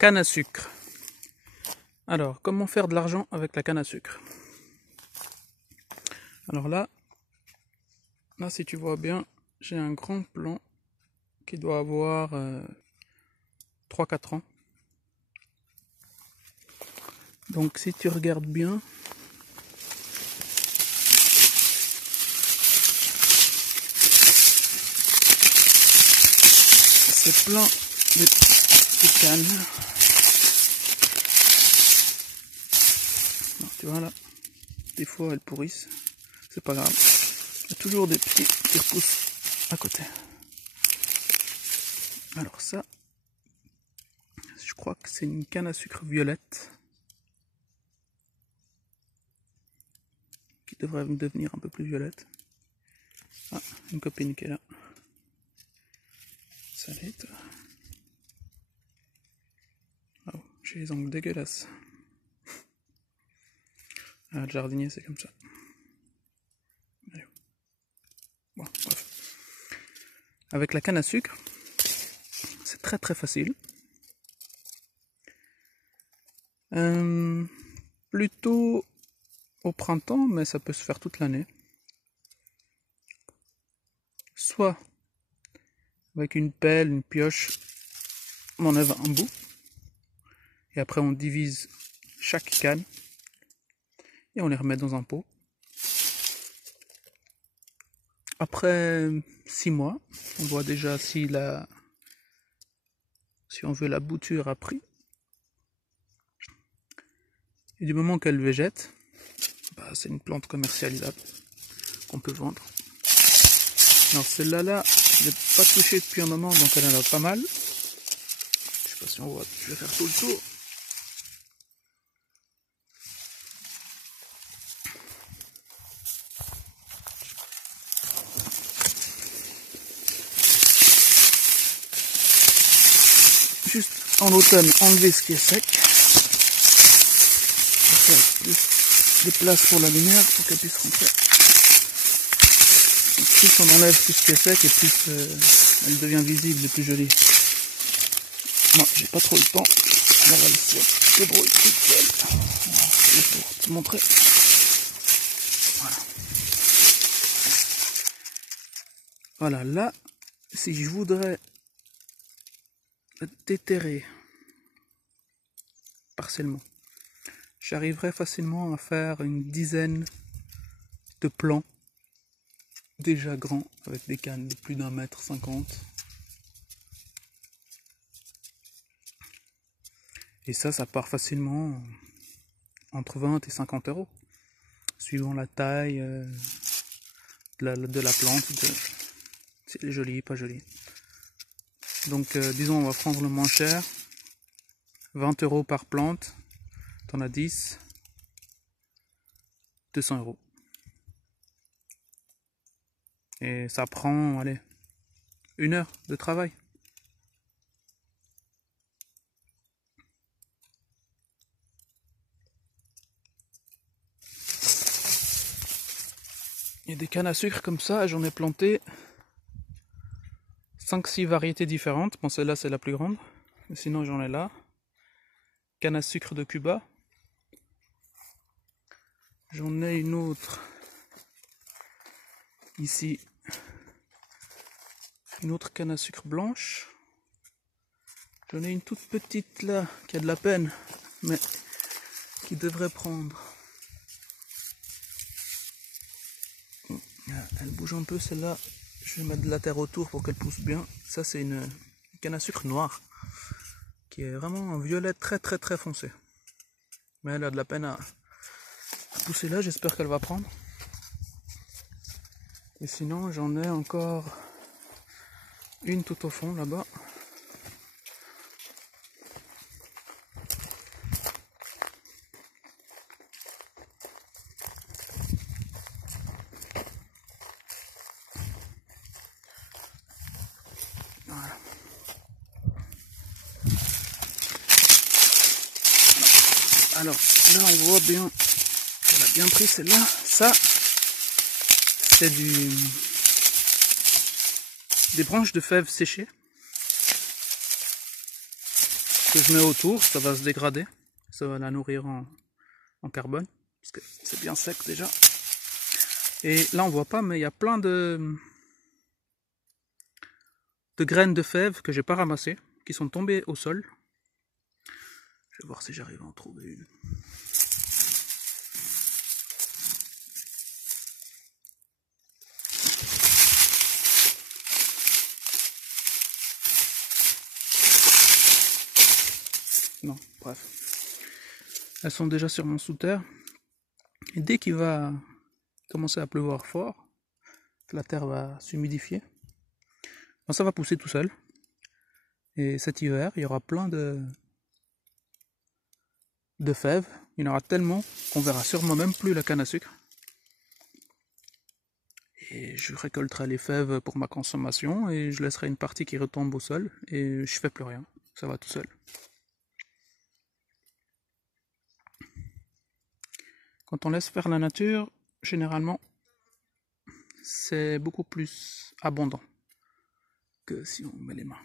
Canne à sucre. Alors, comment faire de l'argent avec la canne à sucre? Alors là, si tu vois bien, j'ai un grand plan qui doit avoir 3-4 ans. Donc si tu regardes bien, c'est plein de petites cannes. Alors, tu vois là, des fois elles pourrissent, c'est pas grave. Il y a toujours des petits qui repoussent à côté. Alors ça, je crois que c'est une canne à sucre violette qui devrait devenir un peu plus violette. Ah, une copine qui est là. Salut toi. Oh, j'ai les ongles dégueulasses. Ah, le jardinier c'est comme ça. Bon, bref. Avec la canne à sucre, c'est très très facile. Plutôt au printemps, mais ça peut se faire toute l'année. Soit avec une pelle, une pioche, on enlève un bout. Et après on divise chaque canne. Et on les remet dans un pot. Après 6 mois, on voit déjà si on veut la bouture a pris. Et du moment qu'elle végète, c'est une plante commercialisable qu'on peut vendre. Alors celle-là, je l'ai pas touchée depuis un moment, donc elle en a pas mal. Je sais pas si on voit, je vais faire tout le tour. Juste en automne, enlever ce qui est sec. On va faire plus de place pour la lumière pour qu'elle puisse rentrer. Donc, plus on enlève tout ce qui est sec et plus elle devient visible et plus jolie. Moi, j'ai pas trop le temps. Alors elle se débrouille toute seule. Pour te montrer. Voilà. Voilà, là, si je voudrais déterrer partiellement, j'arriverai facilement à faire une dizaine de plants déjà grands avec des cannes de plus d'1,50 m. Et ça part facilement entre 20 et 50 euros, suivant la taille de la plante, si elle est jolie, pas jolie. Donc disons on va prendre le moins cher, 20 euros par plante, t'en as 10, 200 euros. Et ça prend, allez, 1 heure de travail. Il y a des cannes à sucre comme ça, j'en ai planté 5-6 variétés différentes. Bon, celle-là c'est la plus grande, mais sinon j'en ai là. Canne à sucre de Cuba. J'en ai une autre ici, une autre canne à sucre blanche. J'en ai une toute petite là qui a de la peine, mais qui devrait prendre. Elle bouge un peu celle-là. Je vais mettre de la terre autour pour qu'elle pousse bien. Ça c'est une canne à sucre noire qui est vraiment un violet très très très foncé. Mais elle a de la peine à pousser là. J'espère qu'elle va prendre. Et sinon j'en ai encore une tout au fond là-bas. Voilà. Alors là on voit bien qu'elle a bien pris celle-là. Ça c'est des branches de fèves séchées. Ce que je mets autour, ça va se dégrader. Ça va la nourrir en carbone. Parce que c'est bien sec déjà. Et là on voit pas, mais il y a plein de graines de fèves que j'ai pas ramassées, qui sont tombées au sol. Je vais voir si j'arrive à en trouver une. Non, bref. Elles sont déjà sur mon sous-terre. Et dès qu'il va commencer à pleuvoir fort, la terre va s'humidifier, ça va pousser tout seul. Et cet hiver, il y aura plein de fèves. Il y en aura tellement qu'on verra sûrement même plus la canne à sucre. Et je récolterai les fèves pour ma consommation et je laisserai une partie qui retombe au sol et je fais plus rien. Ça va tout seul. Quand on laisse faire la nature, généralement, c'est beaucoup plus abondant que si on met les mains.